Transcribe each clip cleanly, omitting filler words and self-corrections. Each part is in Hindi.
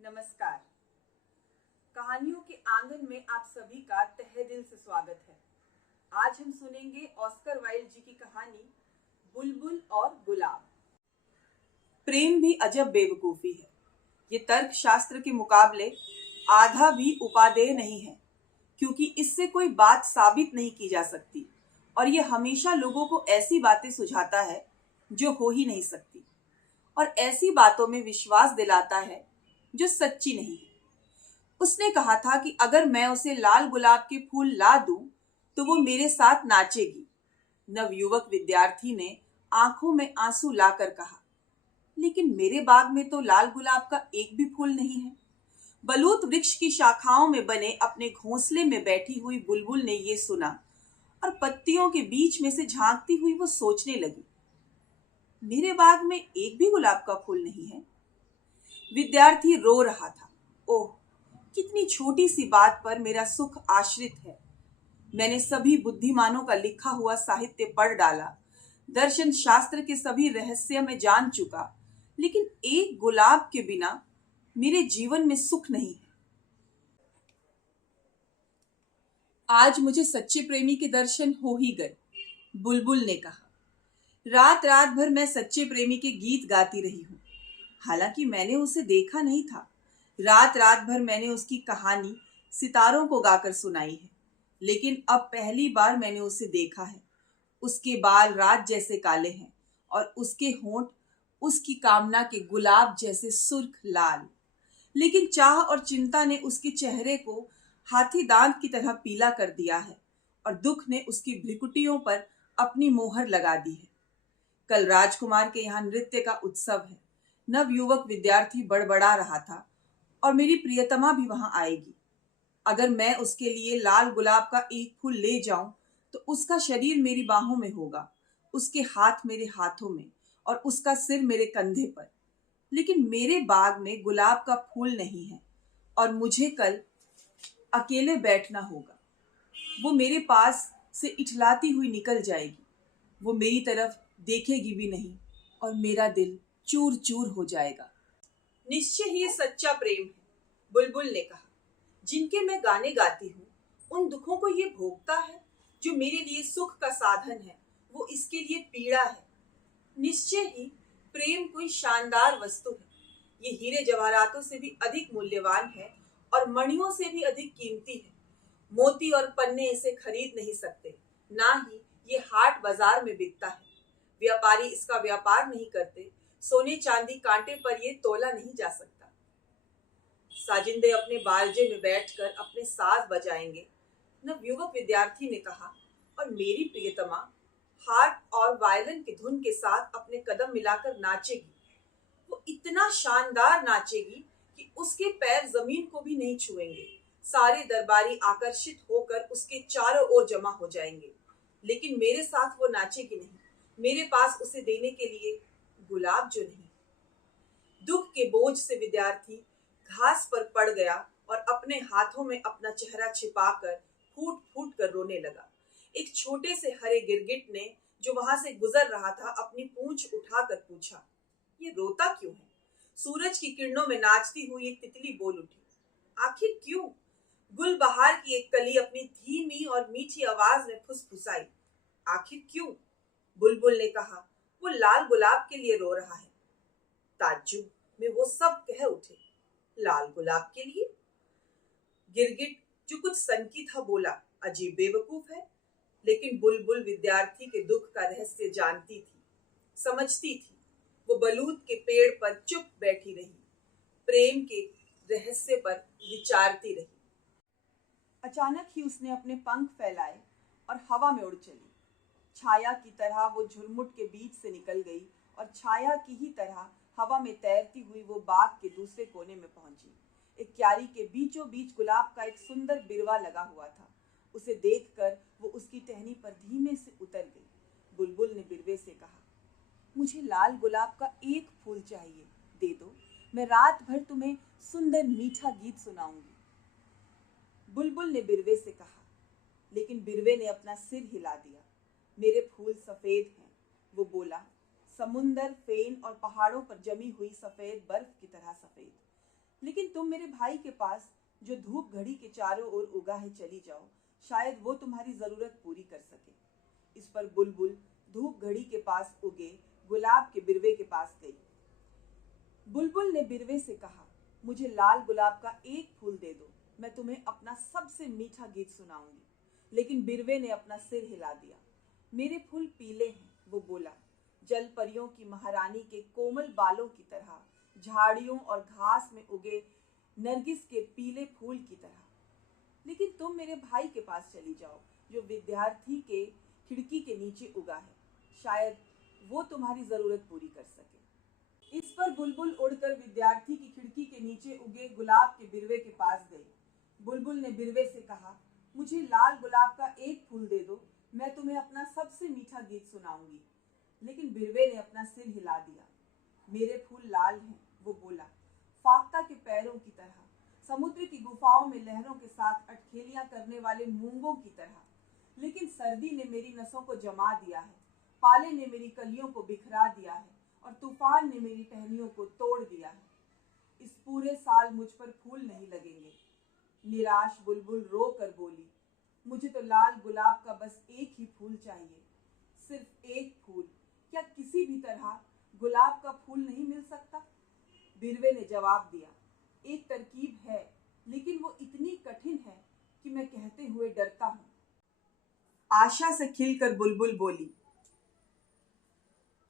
नमस्कार। कहानियों के आंगन में आप सभी का तहे दिल से स्वागत है। आज हम सुनेंगे ऑस्कर वाइल्ड जी की कहानी बुलबुल और गुलाब। प्रेम भी अजब बेवकूफी है। ये तर्क शास्त्र के मुकाबले आधा भी उपादेय नहीं है, क्योंकि इससे कोई बात साबित नहीं की जा सकती और ये हमेशा लोगों को ऐसी बातें सुझाता है जो हो ही नहीं सकती और ऐसी बातों में विश्वास दिलाता है जो सच्ची नहीं है। उसने कहा था कि अगर मैं उसे लाल गुलाब के फूल ला दूं तो वो मेरे साथ नाचेगी। नवयुवक विद्यार्थी ने आंखों में आंसू लाकर कहा, लेकिन मेरे बाग में तो लाल गुलाब का एक भी फूल नहीं है। बलूत वृक्ष की शाखाओं में बने अपने घोंसले में बैठी हुई बुलबुल ने ये सुना और पत्तियों के बीच में से झांकती हुई वो सोचने लगी, मेरे बाग में एक भी गुलाब का फूल नहीं है। विद्यार्थी रो रहा था। ओह, कितनी छोटी सी बात पर मेरा सुख आश्रित है। मैंने सभी बुद्धिमानों का लिखा हुआ साहित्य पढ़ डाला, दर्शन शास्त्र के सभी रहस्य में जान चुका, लेकिन एक गुलाब के बिना मेरे जीवन में सुख नहीं है। आज मुझे सच्चे प्रेमी के दर्शन हो ही गए, बुलबुल ने कहा। रात रात भर मैं सच्चे प्रेमी के गीत गाती रही हूँ। हालांकि मैंने उसे देखा नहीं था। रात रात भर मैंने उसकी कहानी सितारों को गाकर सुनाई है, लेकिन अब पहली बार मैंने उसे देखा है। उसके बाल रात जैसे काले हैं और उसके होंठ उसकी कामना के गुलाब जैसे सुर्ख लाल। लेकिन चाह और चिंता ने उसके चेहरे को हाथी दांत की तरह पीला कर दिया है और दुख ने उसकी भ्रिकुटियों पर अपनी मोहर लगा दी है। कल राजकुमार के यहाँ नृत्य का उत्सव है। नवयुवक विद्यार्थी बड़बड़ा रहा था और मेरी प्रियतमा भी वहां आएगी। अगर मैं उसके लिए लाल गुलाब का एक फूल ले जाऊं तो उसका शरीर मेरी बाहों में होगा, उसके हाथ मेरे हाथों में और उसका सिर मेरे कंधे पर। लेकिन मेरे बाग में गुलाब का फूल नहीं है और मुझे कल अकेले बैठना होगा। वो मेरे पास से इठलाती हुई निकल जाएगी। वो मेरी तरफ देखेगी भी नहीं और मेरा दिल चूर चूर हो जाएगा। निश्चय ही ये सच्चा प्रेम है, बुलबुल ने कहा। जिनके मैं गाने गाती हूँ उन दुखों को ये भोगता है जो मेरे लिए सुख का साधन है, वो इसके लिए पीड़ा है। निश्चय ही प्रेम कोई शानदार वस्तु है। ये हीरे जवाहरातों से भी अधिक मूल्यवान है और मणियों से भी अधिक कीमती है। मोती और पन्ने इसे खरीद नहीं सकते, ना ही ये हाट बाजार में बिकता है। व्यापारी इसका व्यापार नहीं करते। सोने चांदी कांटे पर ये तोला नहीं जा सकता। साजिंदे अपने बारजे में बैठकर अपने साज बजाएंगे, नवयुवक विद्यार्थी ने कहा, और मेरी प्रियतमा हार्प और वायलिन की धुन के साथ अपने कदम मिलाकर नाचेगी। वो इतना शानदार नाचेगी कि उसके पैर जमीन को भी नहीं छुएंगे। सारे दरबारी आकर्षित होकर उसके चारों ओर जमा हो जाएंगे, लेकिन मेरे साथ वो नाचेगी नहीं। मेरे पास उसे देने के लिए गुलाब जो नहीं। दुख के बोझ से विद्यार्थी घास पर पड़ गया और अपने हाथों में अपना चेहरा छिपाकर फूट फूट कर रोने लगा। एक छोटे से हरे गिरगिट ने जो वहां से गुजर रहा था अपनी पूंछ उठाकर पूछा, ये रोता क्यों है? सूरज की किरणों में नाचती हुई एक तितली बोल उठी, आखिर क्यों? गुलबहार की एक कली अपनी धीमी और मीठी आवाज में फुसफुसाई, आखिर क्यों? बुलबुल ने कहा, वो लाल गुलाब के लिए रो रहा है। ताज्जुब में वो सब कह उठे, लाल गुलाब के लिए? गिरगिट जो कुछ सनकी था बोला, अजीब बेवकूफ है। लेकिन बुलबुल विद्यार्थी के दुख का रहस्य जानती थी, समझती थी। वो बलूत के पेड़ पर चुप बैठी रही, प्रेम के रहस्य पर विचारती रही। अचानक ही उसने अपने पंख फैलाए और हवा में उड़ चली। छाया की तरह वो झुरमुट के बीच से निकल गई और छाया की ही तरह हवा में तैरती हुई वो बाग के दूसरे कोने में पहुंची। एक क्यारी के बीचों बीच गुलाब का एक सुंदर बिरवा लगा हुआ था। उसे देखकर वो उसकी टहनी पर धीमे से उतर गई। बुलबुल ने बिरवे से कहा, मुझे लाल गुलाब का एक फूल चाहिए, दे दो। मैं रात भर तुम्हें सुंदर मीठा गीत सुनाऊंगी। बुलबुल ने बिरवे से कहा, लेकिन बिरवे ने अपना सिर हिला दिया। मेरे फूल सफेद हैं, वो बोला, समुंदर, फेन और पहाड़ों पर जमी हुई सफेद बर्फ की तरह सफेद। लेकिन तुम मेरे भाई के पास जो धूप घड़ी के चारों ओर उगा है चली जाओ, शायद वो तुम्हारी जरूरत पूरी कर सके। इस पर बुलबुल धूप घड़ी के पास उगे गुलाब के बिरवे के पास गई। बुलबुल ने बिरवे से कहा, मुझे लाल गुलाब का एक फूल दे दो, मैं तुम्हें अपना सबसे मीठा गीत सुनाऊंगी। लेकिन बिरवे ने अपना सिर हिला दिया। मेरे फूल पीले हैं, वो बोला, जल परियों की महारानी के कोमल बालों की तरह, झाड़ियों और घास में उगे नरगिस के पीले फूल की तरह। लेकिन तुम मेरे भाई के पास चली जाओ, जो विद्यार्थी के खिड़की के नीचे उगा है, शायद वो तुम्हारी जरूरत पूरी कर सके। इस पर बुलबुल उड़कर विद्यार्थी की खिड़की के नीचे उगे गुलाब के बिरवे के पास गई। बुलबुल ने बिरवे से कहा, मुझे लाल गुलाब का एक फूल दे दो, मैं तुम्हें अपना सबसे मीठा गीत सुनाऊंगी। लेकिन बिरवे ने अपना सिर हिला दिया। मेरे फूल लाल हैं, वो बोला, फाख्ता के पैरों की तरह, समुद्र की गुफाओं में लहरों के साथ अटखेलियां करने वाले मूंगों की तरह। लेकिन सर्दी ने मेरी नसों को जमा दिया है, पाले ने मेरी कलियों को बिखरा दिया है और तूफान ने मेरी टहनियों को तोड़ दिया है। इस पूरे साल मुझ पर फूल नहीं लगेंगे। निराश बुलबुल रो कर बोली, मुझे तो लाल गुलाब का बस एक ही फूल चाहिए, सिर्फ एक फूल। क्या किसी भी तरह गुलाब का फूल नहीं मिल सकता? बिरवे ने जवाब दिया, एक तरकीब है, लेकिन वो इतनी कठिन है कि मैं कहते हुए डरता हूँ। आशा से खिलकर बुलबुल बोली,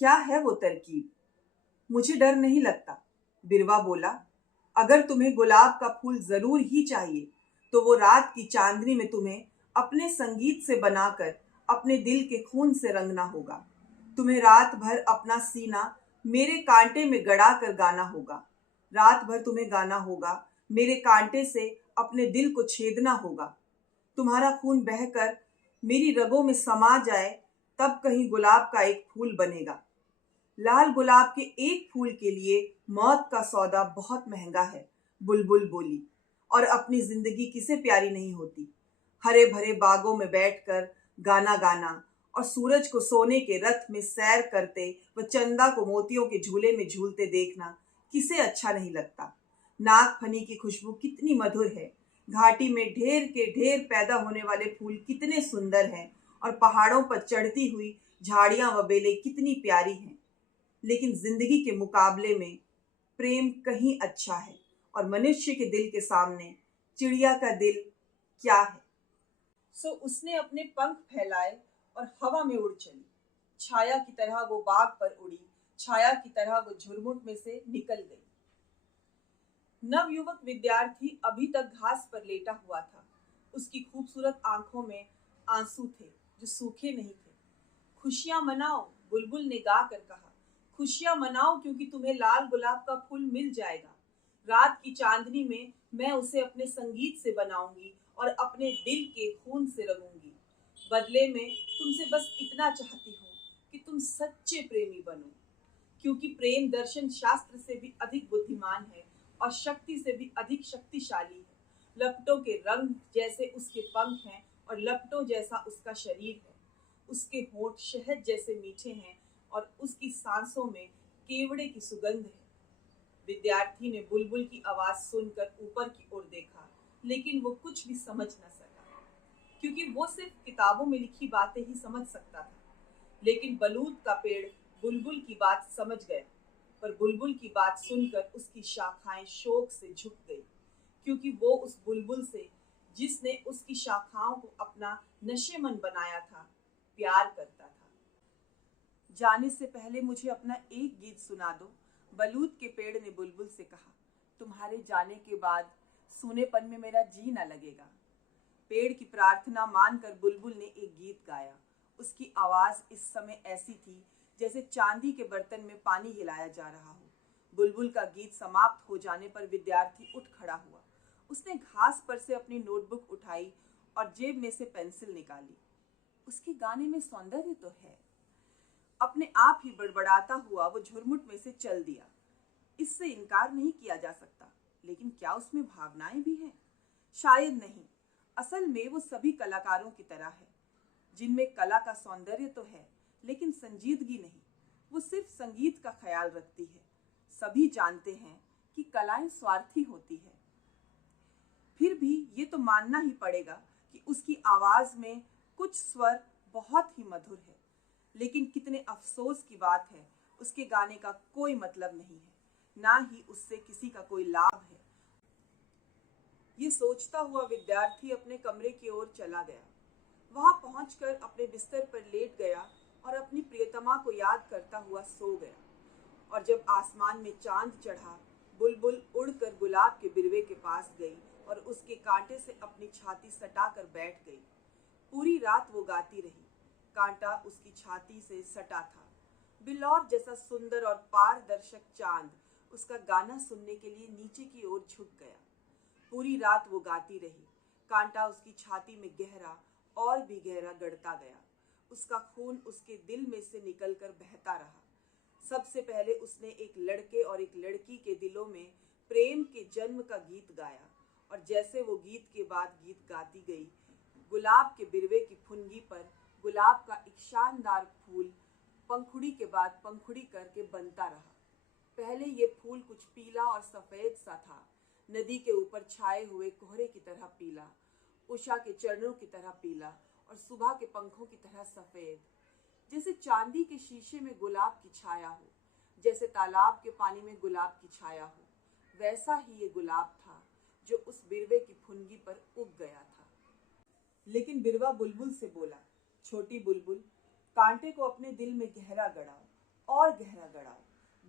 क्या है वो तरकीब? मुझे डर नहीं लगता। बिरवा बोला, अगर तुम्हें गुलाब का फूल जरूर ही चाहिए तो वो रात की चांदनी में तुम्हें अपने संगीत से बनाकर अपने दिल के खून से रंगना होगा। तुम्हें रात भर अपना सीना मेरे कांटे में गड़ा कर गाना होगा। रात भर तुम्हें गाना होगा, मेरे कांटे से अपने दिल को छेदना होगा। तुम्हारा खून बहकर मेरी रगों में समा जाए, तब कहीं गुलाब का एक फूल बनेगा। लाल गुलाब के एक फूल के लिए मौत का सौदा बहुत महंगा है, बुलबुल बोली। और अपनी जिंदगी किसे प्यारी नहीं होती। हरे भरे बागों में बैठकर गाना गाना और सूरज को सोने के रथ में सैर करते व चंदा को मोतियों के झूले में झूलते देखना किसे अच्छा नहीं लगता। नाग फनी की खुशबू कितनी मधुर है, घाटी में ढेर के ढेर पैदा होने वाले फूल कितने सुंदर हैं और पहाड़ों पर चढ़ती हुई झाड़ियां व बेलें कितनी प्यारी हैं। लेकिन जिंदगी के मुकाबले में प्रेम कहीं अच्छा है और मनुष्य के दिल के सामने चिड़िया का दिल क्या है। सो उसने अपने पंख फैलाए और हवा में उड़ चली। छाया की तरह वो बाग पर उड़ी, छाया की तरह वो झुरमुट में से निकल गई। नवयुवक विद्यार्थी अभी तक घास पर लेटा हुआ था। उसकी खूबसूरत आंखों में आंसू थे जो सूखे नहीं थे। खुशियां मनाओ, बुलबुल ने गा कर कहा, खुशियां मनाओ क्योंकि तुम्हें लाल गुलाब का फूल मिल जाएगा। रात की चांदनी में मैं उसे अपने संगीत से बनाऊंगी और अपने दिल के खून से रंगूंगी। बदले में तुमसे बस इतना चाहती हूँ कि तुम सच्चे प्रेमी बनो, क्योंकि प्रेम दर्शन शास्त्र से भी अधिक बुद्धिमान है और शक्ति से भी अधिक शक्तिशाली है। लपटों के रंग जैसे उसके पंख हैं और लपटों जैसा उसका शरीर है। उसके होंठ शहद जैसे मीठे हैं और उसकी सांसों में केवड़े की सुगंध है। विद्यार्थी ने बुलबुल की आवाज सुनकर ऊपर की ओर देखा, लेकिन वो कुछ भी समझ न सका, क्योंकि वो सिर्फ किताबों में लिखी बातें ही समझ सकता था। लेकिन बलूत का पेड़ बुलबुल की बात समझ गया, पर बुलबुल की बात सुनकर उसकी शाखाएं शोक से झुक गई, क्योंकि वो उस बुलबुल से, जिसने उसकी शाखाओं को अपना नशेमन बनाया था, प्यार करता था। जाने से पहले मुझे अपना एक गीत सुना दो, बलूत के पेड़ ने बुलबुल से कहा। तुम्हारे जाने के बाद सूनेपन में मेरा जी न लगेगा। पेड़ की प्रार्थना मानकर बुलबुल ने एक गीत गाया। उसकी आवाज इस समय ऐसी थी जैसे चांदी के बर्तन में पानी हिलाया जा रहा हो। बुलबुल का गीत समाप्त हो जाने पर विद्यार्थी उठ खड़ा हुआ। उसने घास पर से अपनी नोटबुक उठाई और जेब में से पेंसिल निकाली। उसके गाने में सौंदर्य तो है। अपने आप ही बड़बड़ाता हुआ वो झुरमुट में से चल दिया। इससे इनकार नहीं किया जा सकता, लेकिन क्या उसमें भावनाएं भी हैं? शायद नहीं। असल में वो सभी कलाकारों की तरह है, जिनमें कला का सौंदर्य तो है, लेकिन संजीदगी नहीं। वो सिर्फ संगीत का ख्याल रखती है। सभी जानते हैं कि कलाएं स्वार्थी होती है। फिर भी ये तो मानना ही पड़ेगा कि उसकी आवाज में कुछ स्वर बहुत ही मधुर है, लेकिन कितने अफसोस की बात है, उसके गाने का कोई मतलब नहीं है, ना ही उससे किसी का कोई लाभ है। ये सोचता हुआ विद्यार्थी अपने कमरे की ओर चला गया। वहां पहुंचकर अपने बिस्तर पर लेट गया और अपनी प्रियतमा को याद करता हुआ सो गया। और जब आसमान में चांद चढ़ा, बुलबुल उड़कर गुलाब के बिरवे के पास गई और उसके कांटे से अपनी छाती सटाकर बैठ गई। पूरी रात वो गाती रही। कांटा उसकी छाती से सटा था। बिलौर जैसा सुंदर और पारदर्शक चांद उसका गाना सुनने के लिए नीचे की ओर झुक गया। पूरी रात वो गाती रही। कांटा उसकी छाती में गहरा और भी गहरा गड़ता गया। उसका खून उसके दिल में से निकलकर बहता रहा। सबसे पहले उसने एक लड़के और एक लड़की के दिलों में प्रेम के जन्म का गीत गाया, और जैसे वो गीत के बाद गीत गाती गई, गुलाब के बिरवे की फुनगी पर गुलाब का एक शानदार फूल पंखुड़ी के बाद पंखुड़ी करके बनता रहा। पहले ये फूल कुछ पीला और सफेद सा था, नदी के ऊपर छाए हुए कोहरे की तरह पीला, उषा के चरणों की तरह पीला और सुबह के पंखों की तरह सफेद। जैसे चांदी के शीशे में गुलाब की छाया हो, जैसे तालाब के पानी में गुलाब की छाया हो, वैसा ही ये गुलाब था जो उस बिरवे की फुनगी पर उग गया था। लेकिन बिरवा बुलबुल से बोला, छोटी बुलबुल, कांटे को अपने दिल में गहरा गड़ाओ और गहरा गड़ाओ,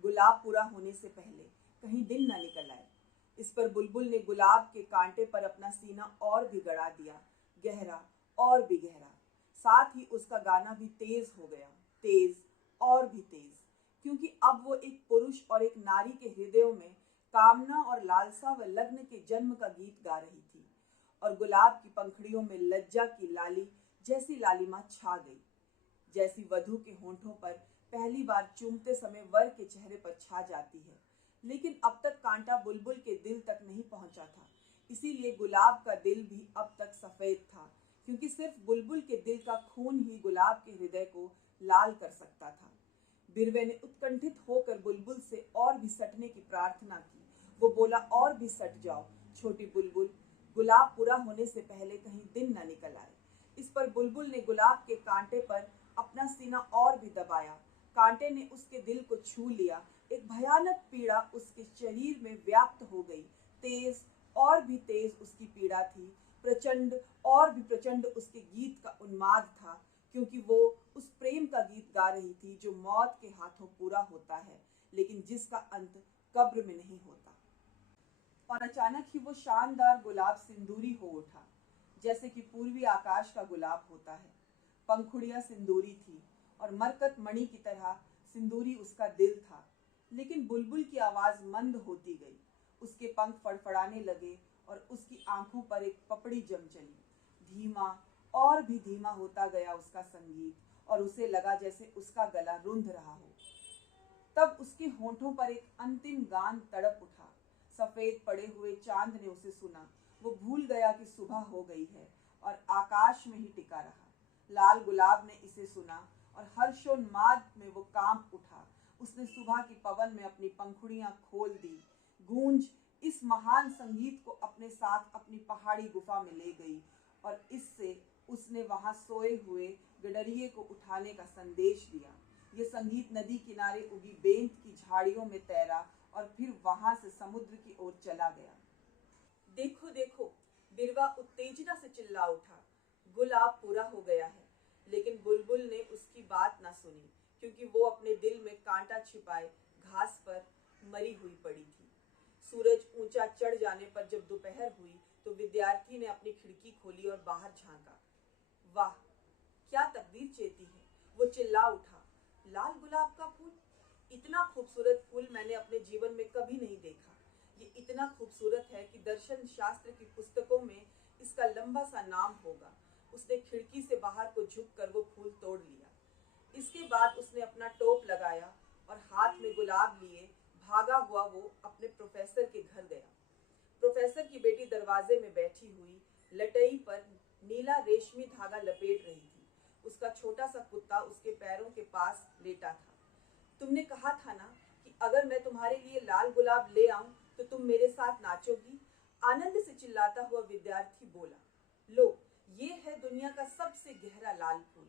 गुलाब पूरा होने से पहले कहीं दिन न निकल आए। इस पर बुलबुल ने गुलाब के कांटे पर अपना सीना और भी गड़ा दिया, गहरा और भी गहरा। साथ ही उसका गाना भी तेज हो गया, तेज और भी तेज, क्योंकि अब वो एक पुरुष और एक नारी के हृदयों में कामना और लालसा व लग्न के जन्म का गीत गा रही थी। और गुलाब की पंखड़ियों में लज्जा की लाली जैसी लालिमा छा गई, जैसी वधू के होंठों पर पहली बार चूमते समय वर के चेहरे पर छा जाती है। लेकिन अब तक कांटा बुलबुल के दिल तक नहीं पहुंचा था, इसीलिए गुलाब का दिल भी अब तक सफेद था, क्योंकि सिर्फ बुलबुल के दिल का खून ही गुलाब के हृदय को लाल कर सकता था। बिरवे ने उत्कंठित होकर बुलबुल से और भी सटने की प्रार्थना की। वो बोला, और भी सट जाओ छोटी बुलबुल, गुलाब पूरा होने से पहले कहीं दिन न निकल आए। इस पर बुलबुल ने गुलाब के कांटे पर अपना सीना और भी दबाया। कांटे ने उसके दिल को छू लिया। एक भयानक पीड़ा उसके शरीर में व्याप्त हो गई। तेज और भी तेज उसकी पीड़ा थी, प्रचंड और भी प्रचंड उसके गीत का उन्माद था, क्योंकि वो उस प्रेम का गीत गा रही थी जो मौत के हाथों पूरा होता है, लेकिन जिसका अंत कब्र में नहीं होता। और अचानक ही वो शानदार गुलाब सिंदूरी हो उठा, जैसे कि पूर्वी आकाश का गुलाब होता है। पंखुड़ियां सिंदूरी थी और मरकत मणि की तरह सिंदूरी उसका दिल था। लेकिन बुलबुल की आवाज मंद होती गई, उसके पंख फड़फड़ाने लगे और उसकी आंखों पर एक पपड़ी जम चली। धीमा और भी धीमा होता गया उसका संगीत, और उसे लगा जैसे उसका गला रुंध रहा हो। तब उसके होंठों पर एक अंतिम गान तड़प उठा। सफेद पड़े हुए चांद ने उसे सुना। वो भूल गया कि सुबह हो गई है और आकाश में ही टिका रहा। लाल गुलाब ने इसे सुना और हर्षोन्माद में वो कांप उठा। उसने सुबह की पवन में अपनी पंखुड़ियां खोल दी। गूंज इस महान संगीत को अपने साथ अपनी पहाड़ी गुफा में ले गई, और इससे उसने वहां सोए हुए गडरिये को उठाने का संदेश दिया। ये संगीत नदी किनारे उगी बेंत की झाड़ियों में तैरा और फिर वहां से समुद्र की ओर चला गया। देखो देखो, बिरवा उत्तेजना से चिल्ला उठा, गुलाब पूरा हो गया है। लेकिन बुलबुल ने उसकी बात ना सुनी, क्योंकि वो अपने दिल में कांटा छिपाए घास पर मरी हुई पड़ी थी। सूरज ऊंचा चढ़ जाने पर जब दोपहर हुई तो विद्यार्थी ने अपनी खिड़की खोली और बाहर झांका। वाह, क्या तकदीर चेती है, वो चिल्ला उठा। लाल गुलाब का फूल, इतना खूबसूरत फूल मैंने अपने जीवन में कभी नहीं देखा। ये इतना खूबसूरत है कि दर्शन शास्त्र की पुस्तकों में इसका लंबा सा नाम होगा। उसने खिड़की से बाहर को झुककर वो फूल तोड़ लिया। इसके बाद उसने अपना टोप लगाया और हाथ में गुलाब लिए भागा हुआ वो अपने प्रोफेसर के घर गया। प्रोफेसर की बेटी दरवाजे में बैठी हुई लटई पर नीला रेशमी धागा लपेट रही थी। उसका छोटा सा कुत्ता उसके पैरों के पास लेटा था। तुमने कहा था ना कि अगर मैं तुम्हारे लिए लाल गुलाब ले आऊं तो तुम मेरे साथ नाचोगी? आनंद से चिल्लाता हुआ विद्यार्थी बोला। लो, ये है दुनिया का सबसे गहरा लाल फूल।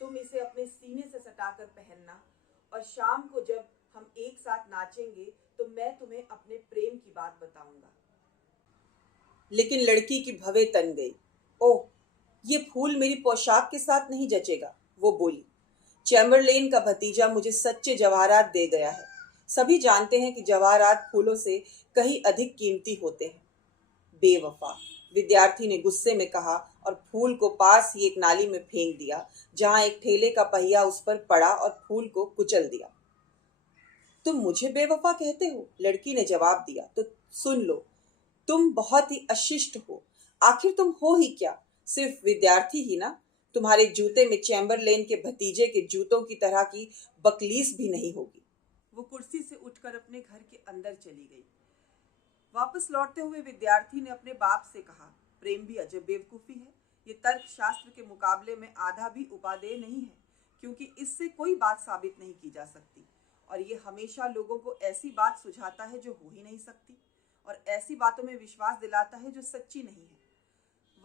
तुम इसे अपने सीने से सटाकर पहनना और शाम को जब हम एक साथ नाचेंगे तो मैं तुम्हें अपने प्रेम की बात बताऊंगा। लेकिन लड़की की भवें तन गई। ओह, ये फूल मेरी पोशाक के साथ नहीं जचेगा, वो बोली। चैम्बरलेन का भतीजा मुझे सच्चे जवाहरात दे गया है। सभी जानते हैं कि जवाहरात फूलों से कहीं अधिक कीमती होते हैं। बेवफा, विद्यार्थी ने गुस्से में कहा और फूल को पास ही एक नाली में फेंक दिया, जहां एक ठेले का पहिया उस पर पड़ा और फूल को कुचल दिया। तुम मुझे बेवफा कहते हो? लड़की ने जवाब दिया। तो सुन लो, तुम बहुत ही अशिष्ट हो। आखिर तुम हो ही क्या? सिर्फ विद्यार्थी ही ना? तुम्हारे जूते में चैम्बरलेन के भतीजे के जूतों की तरह की बकलीस भी नहीं होगी। वो कुर्सी से उठकर अपने घर के अंदर चली गई। वापस लौटते हुए विद्यार्थी ने अपने बाप से कहा, प्रेम भी अजब बेवकूफ़ी है। ये तर्कशास्त्र के मुकाबले में आधा भी उपादेय नहीं है, क्योंकि इससे कोई बात साबित नहीं की जा सकती, और ये हमेशा लोगों को ऐसी बात सुझाता है जो हो ही नहीं सकती, और ऐसी बातों में विश्वास दिलाता है जो सच्ची नहीं है।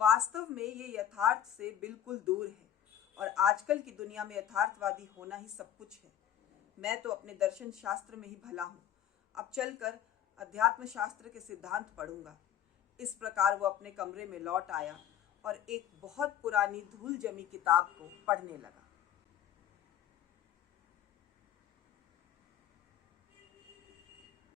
वास्तव में ये यथार्थ से बिल्कुल दूर है, और आजकल की दुनिया में यथार्थवादी होना ही सब कुछ है। मैं तो अपने दर्शन शास्त्र में ही भला हूँ। अब चलकर अध्यात्म शास्त्र के सिद्धांत पढ़ूंगा। इस प्रकार वो अपने कमरे में लौट आया और एक बहुत पुरानी धूल जमी किताब को पढ़ने लगा।